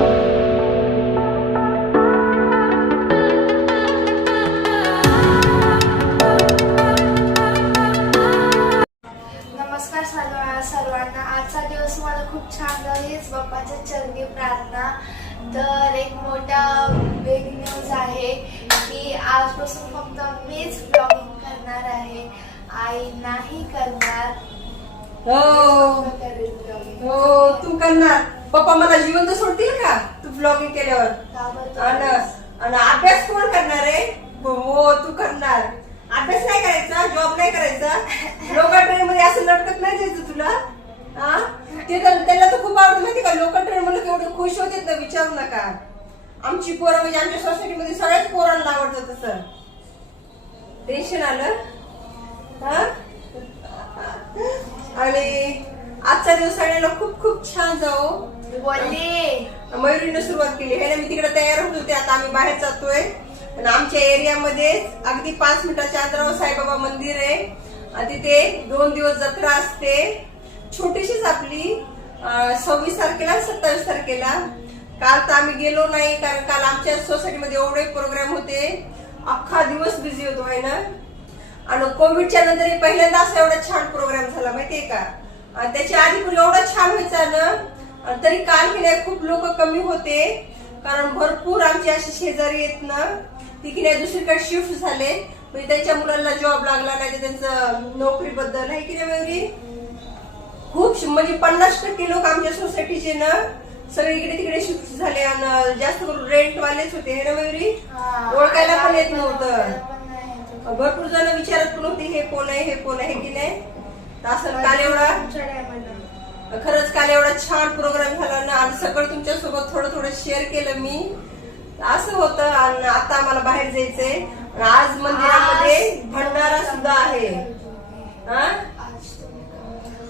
नमस्कार सर्वांना. आजचा दिवस मला खूप छान जाईल. बाप्पाच्या चरणी प्रार्थना. तर एक मोठा बिग न्यूज आहे की आजपासून फक्त मीच ब्लॉगिंग करणार आहे, आई नाही करणार. हो तू करणार. पप्पा मला जिवंत सोडतील का तू ब्लॉगिंग केल्यावर? आणि अभ्यास कोण करणार आहे? हो तू करणार. अभ्यास नाही करायचा, जॉब नाही करायचा, लोकल ट्रेन मध्ये असं लटकत नाही जायचं तुला. हा ते त्याला तर खूप आवडत माहिती का, लोकल ट्रेन मध्ये केवढे खुश होते ना, विचारू नका. आमची पोरं म्हणजे आमच्या सोसायटीमध्ये सगळ्याच पोरांना आवडतं तसं. टेन्शन आलं. हा आणि आजचा दिवस सगळ्याला खूप खूप छान जाओ बोलले. मयुरीने सुरुवात केली आहे ना. मी तिकडे तयार होत होते, आता आम्ही बाहेर जातोय. आणि आमच्या एरियामध्ये अगदी 5 मिनिटाच्या अंतरावर साईबाबा मंदिर आहे. आणि तिथे 2 दिवस जत्रा असते, छोटीशीच आपली. 26 तारखेला 27 तारखेला. काल तर आम्ही गेलो नाही, कारण काल आमच्या सोसायटीमध्ये एवढे प्रोग्राम होते, अख्खा दिवस बिझी होतो आहे ना. आणि कोविडच्या नंतर पहिल्यांदा असा एवढा छान प्रोग्राम झाला माहितीये का. आणि त्याच्या आधी पण एवढा छान व्हायचा ना. तरी काल की नाही खूप लोक कमी होते, कारण भरपूर आमचे असे शेजारी आहेत ना, ती की नाही दुसरीकडे शिफ्ट झाले. म्हणजे त्यांच्या मुलांना जॉब लागला नाही, तर त्यांचं नोकरीबद्दल आहे की नाही मयुरी. खूप म्हणजे 50% लोक आमच्या सोसायटीचे ना सगळे इकडे तिकडे शिफ्ट झाले. आणि जास्त करून रेंटवालेच होते हे ना मयुरी. ओळखायला पण येत नव्हतं. भरपूर जण विचारत पण होते हे कोण आहे, हे कोण आहे की नाही. असं काल एवढा खरंच काल एवढा छान प्रोग्राम झाला ना. आणि सगळं तुमच्या सोबत थोडं थोडं शेअर केलं मी. असं होतं. आणि आता आम्हाला बाहेर जायचंय. आज मंदिरामध्ये भंडारा सुद्धा आहे.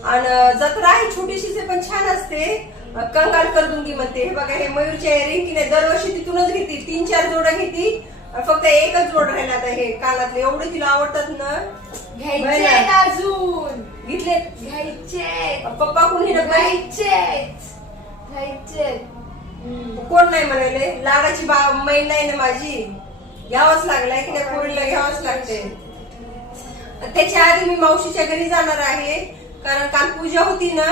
आणि जत्रा आहे छोटीशी पण छान असते. कंगाल करदुंगी म्हणते. हे बघा हे मयूरच्या इयरिंग की नाही दरवर्षी तिथूनच घेते. 3-4 जोड्या घेती. फक्त एकच जोड राहिला आता हे कानातले. एवढे तिला आवडतात ना. घ्यायचे अजून घेतले घ्यायचे. पप्पा कोणी घ्यायचे. कोण नाही म्हणाले. लाडाची मैन नाही ना माझी. घ्यावंच लागलाय की नाही, पोरीला घ्यावंच लागते. त्याच्या आधी मी मावशीच्या घरी जाणार आहे, कारण काल पूजा होती ना.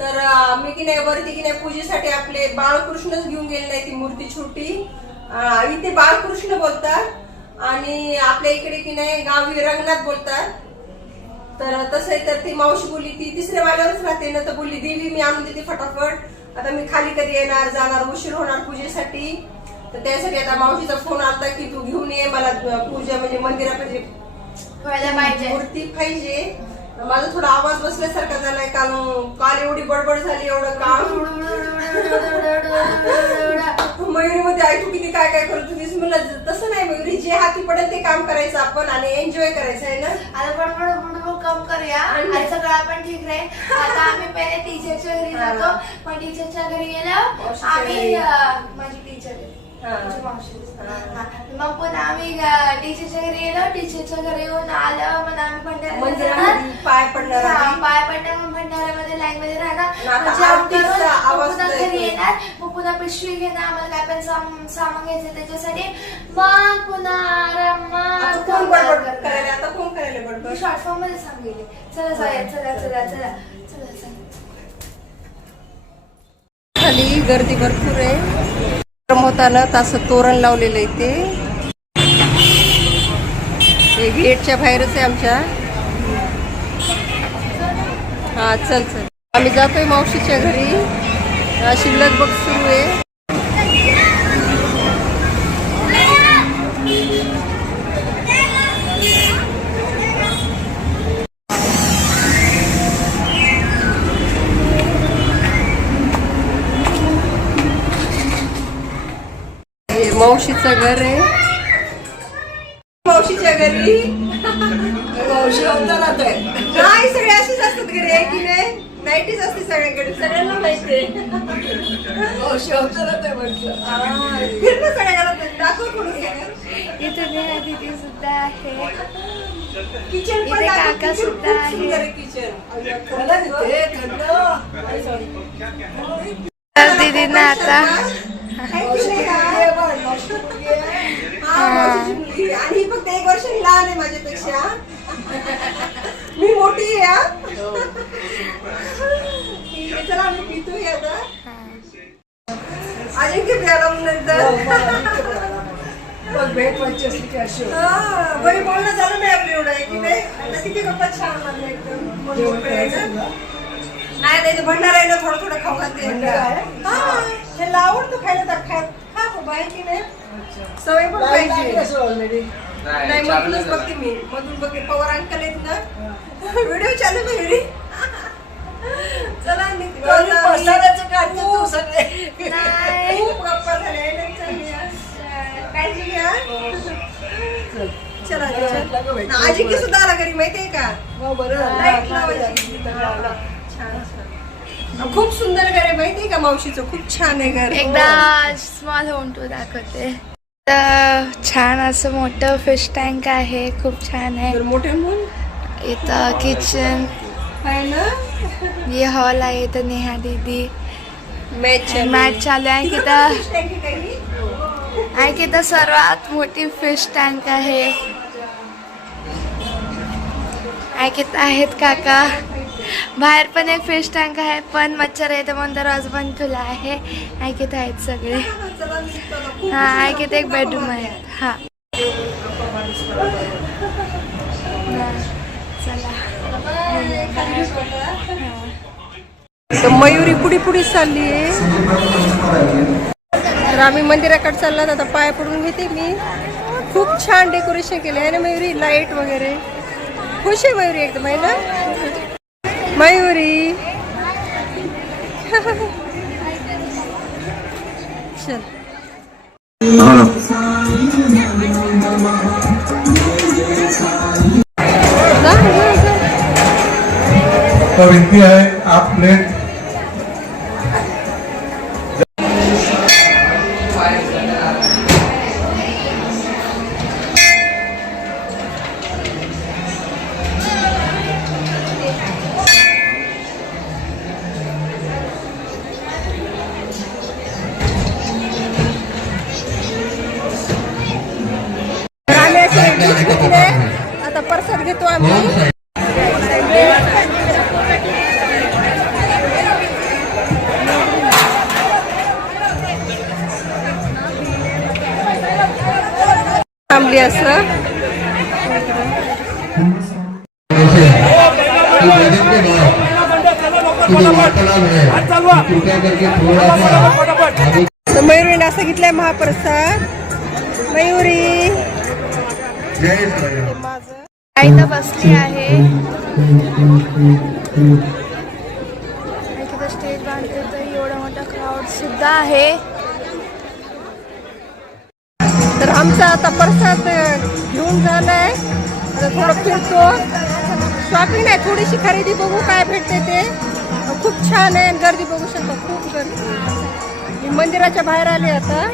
तर मी की नाही वरती की नाही पूजेसाठी आपले बाळकृष्णच घेऊन गेले नाही. ती मूर्ती छोटी इथे बाळकृष्ण बोलतात आणि आपल्या इकडे की नाही गावी रंगनाथ बोलतात. तर तसं तर ती मावशी बोलली ती 3ऱ्या वाल्यावरच राहते ना. तर बोलली देवी मी आणून देते फटाफट. आता मी खाली कधी येणार जाणार, उशीर होणार पूजेसाठी. तर त्यासाठी आता मावशीचा फोन आला की तू घेऊन ये, मला पूजा म्हणजे मंदिरामध्ये मूर्ती पाहिजे. माझा थोडा आवाज बसल्यासारखा झालाय. काल एवढी बडबड झाली, एवढं काम. मयुरीमध्ये आई तू किती काय काय करत होतीस. म्हणलं तसं नाही मयुरी, जे हाती पडेल ते काम करायचं आपण आणि एन्जॉय करायचं आहे ना. आता बडबड काम करूया आणि सगळं आपण ठीक राहील. आता आम्ही पहिले टीचरच्या घरी जातो. पण टीचरच्या घरी गेलो आम्ही, माझी टीचर मग पुन्हा आम्ही टीचरच्या घरी गेलो. टीचरच्या घरी येऊन आलं. मग आम्ही पाय पडणार मग भंडाऱ्यामध्ये लाईन मध्ये राहणार. पुन्हा घरी येणार. मग पुन्हा पिशवी घेणार. आम्हाला काय पण सामान घ्यायचं त्याच्यासाठी. मग पुन्हा आराम. आता फोन करायला बडबड शॉर्ट फॉर्म मध्ये सांगितले. चला जाऊया. चला चला चला चला. खाली गर्दी भरपूर आहे. होताना तसं तोरण लावलेलं आहे ते गेटच्या बाहेरच आहे आमच्या. हा चल चल आम्ही जातोय मावशीच्या घरी. अशी लगबग सुरू आहे. मावशीचं घर आहे. मावशीच्या घरी मावशी राहतोय. नाही सगळे अशीच असतात घरी आहे की नाही. नाईटीच असते सगळ्यांकडे, सगळ्यांना माहिती आहे. मावशी राहतोय म्हटलं. फिरणं सगळ्या घरात दाखव थोडं. इथे दीदी सुद्धा आहे. किचन पण काका सुद्धा आहे. किचन तर दीदींना आता आहे की नाही का? हा, मावशीची मुलगी. आणि ही फक्त 1 वर्ष लहान आहे माझ्यापेक्षा. मी मोठी आहे हा. ठीक आहे, चला आम्ही पितोय आता. अजिंक्य प्यायला नंतर भेट व्हायची असली की अशी होते. बरी बोलणं झालं नाही आपलं एवढं आहे की नाही. आता किती गप्पा छान लागले एकदम. मन मोकळं आहे ना. नाही नाही, भंडारा आहे ना, थोडं थोडं खाऊ घालते. त्याला आवडतो खायला तर खा बाबा, आहे की नाही. सवय पण पाहिजे. ऑलरेडी नाही मधूनच बघते मी, मधून बघते. पवार अंकल आहेत ना, व्हिडिओ चालू आहे घरी. चला निघतो आता आम्ही. खूप गप्पा झाल्या. काळजी घ्या. चला आजी की सुद्धा आला घरी, माहितीये का. लाईट लावायची. छान छान, खूप सुंदर घर आहे माहितीये का मावशीचं. खूप छान आहे घर. एकदा स्मॉल होम टूर दाखवते. तर छान असं मोठं फिश टँक आहे, खूप छान आहे. मोठे म्हणून इथं किचन आहे ना. ये हॉल आहे. इथं नेहा दीदी मॅच चालू आहे. की तर सर्वात मोठी फिश टँक आहे. ऐकत आहेत काका. बाहेर पण एक फिश टँक आहे, पण मच्छर आहे तर म्हणून दरवाजा पण खुला आहे. ऐकत आहेत सगळे. हा, ऐकत एक बेडरूम आहे. हा चला. मयुरी पुढे पुढे चालली आहे. तर आम्ही मंदिराकडे चाललो. आता पाय पडून घेते मी. खूप छान डेकोरेशन केलं आहे ना मयुरी. लाईट वगैरे. खुश आहे मयुरी एकदम, आहे ना मयुरी. चल तो विनती है आप प्लेट आता प्रसाद घेतो आम्ही. थांबली असं. मयुरीने असं घेतलंय महाप्रसाद. मयुरी इथं बसली आहे. इथं स्टेज बांधते तर एवढा मोठा क्राऊड सुद्धा आहे. तर आमचा आता प्रसाद घेऊन झालाय. आता थोडं फिरतो. शॉपिंग नाही, थोडीशी खरेदी बघू काय भेटते ते. खूप छान आहे. गर्दी बघू शकता, खूप गर्दी. मी मंदिराच्या बाहेर आले आता.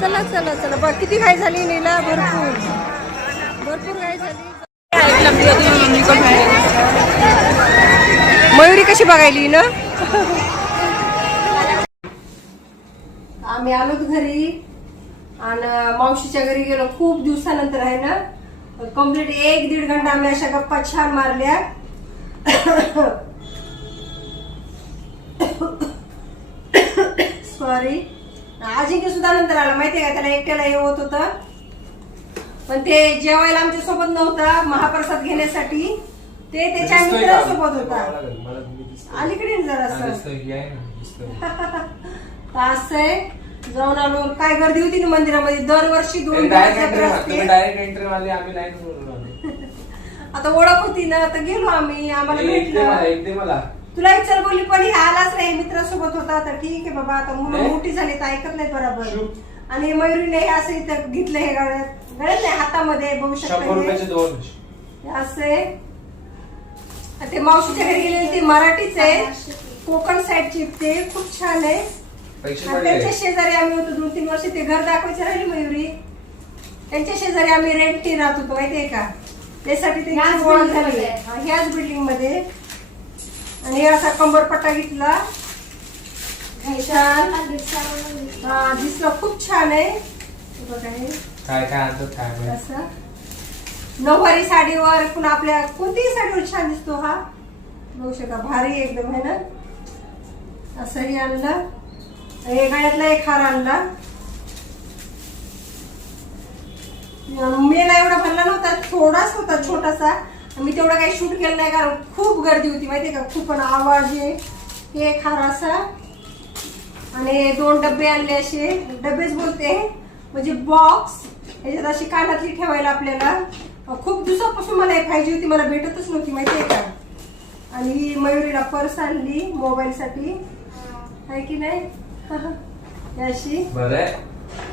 चला चला चला. बघ किती घाई झाली नीला. भरपूर घाई झाली. मयुरी कशी बघायली ना. आम्ही आलोत घरी आणि मावशीच्या घरी गेलो. खूप दिवसानंतर आहे ना. कम्प्लीट 1-1.5 घंटा आम्ही अशा गप्पा छान मारल्या. सॉरी. अजिंक्य सुद्धा नंतर आला, माहितीये का. त्याला एकट्याला हे होत होतं, पण ते जेवायला आमच्या सोबत नव्हता महाप्रसाद घेण्यासाठी. ते त्याच्या मित्रांसोबत होता. अलीकडे जरा असं आहे. जाऊन आलो. काय गर्दी होती ना मंदिरामध्ये. दरवर्षी 2 दिवस जत्रा असते. आता ओळख होती ना, तर गेलो आम्ही. आम्हाला भेटलं. तुला विचार बोलली पण हे आलाच नाही. मित्रासोबत होता. तर ठीक आहे बाबा, आता मुलं मोठी झाली तर ऐकत नाही बरोबर. आणि मयुरीने हे असं इथं घेतलं. हे गळ्यात नाही, हातामध्ये बघू शकता. असे ते मावशीच्या घरी गेलेली. ती मराठीच आहे, कोकण साईडची. ते खूप छान आहे. त्यांच्या शेजारी आम्ही होतो 2-3 वर्ष. ते घर दाखवायचं राहिली मयुरी. त्यांच्या शेजारी आम्ही रेंटनी राहत होतो, माहितीये का. त्यासाठी ते ओळख झाली ह्याच बिल्डिंग मध्ये. आणि असा कंबरपट्टा घेतला. छान. दिसला. हा दिसला खूप छान आहे. हे बघा हे काय काय आणतात काय माहित. असं नऊवारी साडीवर पुन्हा आपल्या कोणतीही साडीवर छान दिसतो हा. बघू शकता भारी एकदम आहे ना. असंही आणलं. हे गळ्यातला एक हार आणला. मेला एवढा भरला नव्हता, थोडाच होता छोटासा. मी तेवढा काही शूट केलं नाही कारण खूप गर्दी होती माहितीये का. खूप पण आवाज आहे. हे एक हार असा आणि 2 डबे आणले असे. डबेच बोलते म्हणजे बॉक्स. ह्याच्यात अशी कानातली ठेवायला आपल्याला. खूप दिवसापासून मला हे पाहिजे होती, मला भेटतच नव्हती माहितीये का. आणि ही मयुरीला पर्स आणली मोबाईल साठी आहे की नाही. अशी बरं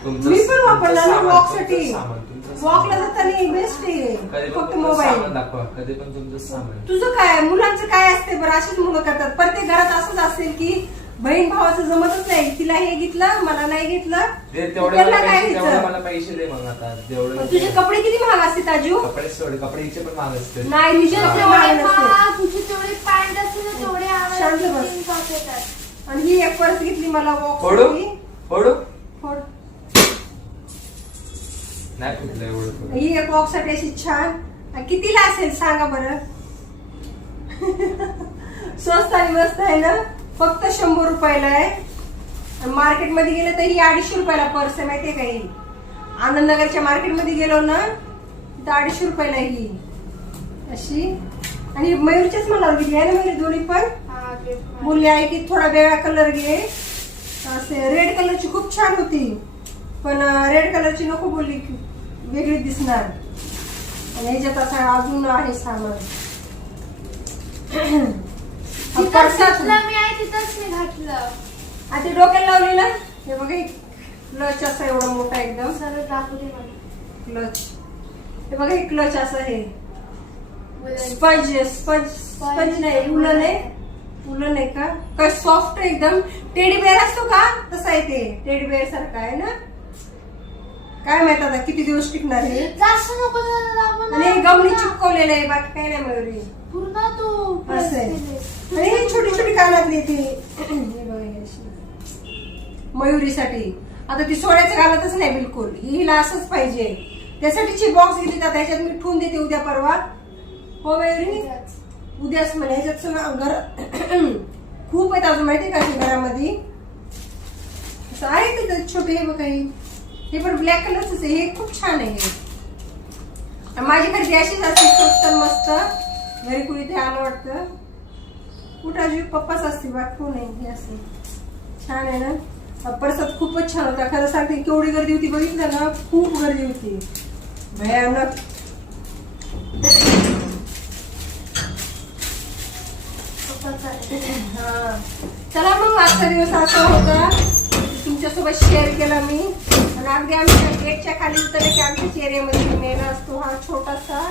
तुमचं मी पण वापरला ना सामान, वॉकसाठी. तुमचं सामान, तुमचं सामान. वॉकला जाताना बेस्ट आहे. कधी पण फक्त तुमचं मोबाईल. सामान दाखवा, कधी पण तुमचं सामान. तुझं काय मुलांचं काय असते बरं. अशीच मुलं करतात. प्रत्येक घरात असंच असेल की बहीण भावाचं जमतच नाही. तिला हे घेतलं मला नाही घेतलं. ते तेवढे त्यांना मला काय पैसे- तेवढे घ्यायचं. मला पैसे दे मग आता जेवढे तुझे कपडे किती महाग असते ताजू. कपडे सोड, कपडेचे पण महाग असते. नाही तुझे हा. कपडे महाग नसते. तुझी तेवढी पॅन्ट असेल ना तेवढे शांत बस. आम्हाला 3 टॉप येतात. आणि ही एक पर्स घेतली मला फोडू वॉक फोडू फोड. नाही फुटलं एवढं फोडू. ही एक वॉक साठी अशी छान. आणि कितीला असेल सांगा बरं. स्वस्त आणि मस्त आहे ना. फक्त 100 रुपयाला आहे. मार्केटमध्ये गेलं तर ही 250 रुपयाला पर्स आहे माहितीये का. ही आनंदनगरच्या मार्केटमध्ये गेलो ना तर 250 रुपयाला ही अशी. आणि मयूरच्याच मला घेतली आहे ना मयूर दोन्ही पण. हा, ते पण. बोलली आहे की थोडा वेगळा कलर घे. असे रेड कलरची खूप छान होती पण रेड कलरची नको बोलली की वेगळी दिसणार. आणि ह्याच्यात असं अजून आहे सामान. जिथं घातलं मी आहे तिथंच मी घातलं. आता डोक्याला लावली ना. हे बघा क्लच असा एवढा मोठा एकदम सरळ दाखवते मला. क्लच. हे बघा हे क्लच असं आहे. बोलायचं. स्पंज स्पंज स्पंज नाही उलन आहे. उलन आहे का काय सॉफ्ट एकदम. टेडी बेअर असतो का तसा आहे ते. टेडी बेअर सारखा आहे ना. काय माहित आता किती दिवस टिकणार हे. जास्त नको लावू ना. आणि हे गमनी चिपकवलेलं आहे बाकी काही नाही मयुरी. पूर्ण तू press असं आहे. केलीस. आणि ही छोटी छोटी कानातली ती हे बघा ही अशी. मयुरीसाठी आता ती सोड्याचं घालतच नाही बिलकुल. हिला असंच पाहिजे. त्यासाठीची बॉक्स घेतली तर ह्याच्यात मी ठेवून देते उद्या परवा. हो मयुरी उद्याच म्हणे. ह्याच्यात सगळं घर खूप आहेत अजून माहितीये का घरामध्ये. असं आहे तिथं छोटे. हे बघा हे पण ब्लॅक कलरच आहे. हे खूप छान आहे. हे माझी खरेदी अशीच असते स्वस्त मस्त. घरी कुणी ते आलं वाटतं. कुठं जीव पप्पाच असते बाकी कोण आहे. हे असते छान आहे ना. परसात खूपच छान होता. खरं सांगते केवढी गर्दी होती बघितलं ना. खूप गर्दी होती भयानक. हा. चला मग आजचा दिवस असा होता. तुमच्यासोबत शेअर केला मी. आणि अगदी आमच्या गेटच्या खाली उतरले की आमच्याच एरियामध्ये मेला असतो हा छोटासा.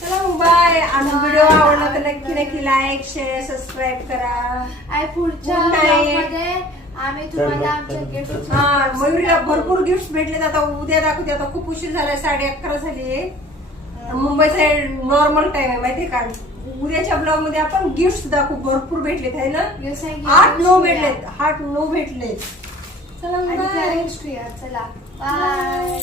चला मग बाय. आणि व्हिडिओ आवडला तर नक्की नक्की लाईक शेअर सबस्क्राईब करा. आणि पुढच्या Good night. vlogमध्ये आम्ही तुम्हाला आमच्या गिफ्ट. हा मयुरीला भरपूर गिफ्ट भेटलेत. आता उद्या दाखवते. आता खूप उशीर झालाय 11:30 झाली. मुंबईचा नॉर्मल टाइम आहे माहितीये का. उद्याच्या ब्लॉग मध्ये आपण गिफ्ट दाखवू. भरपूर भेटलेत आहे ना. 8-9 भेटलेत. 8-9 भेटलेत. चला आणि बाय. चला बाय.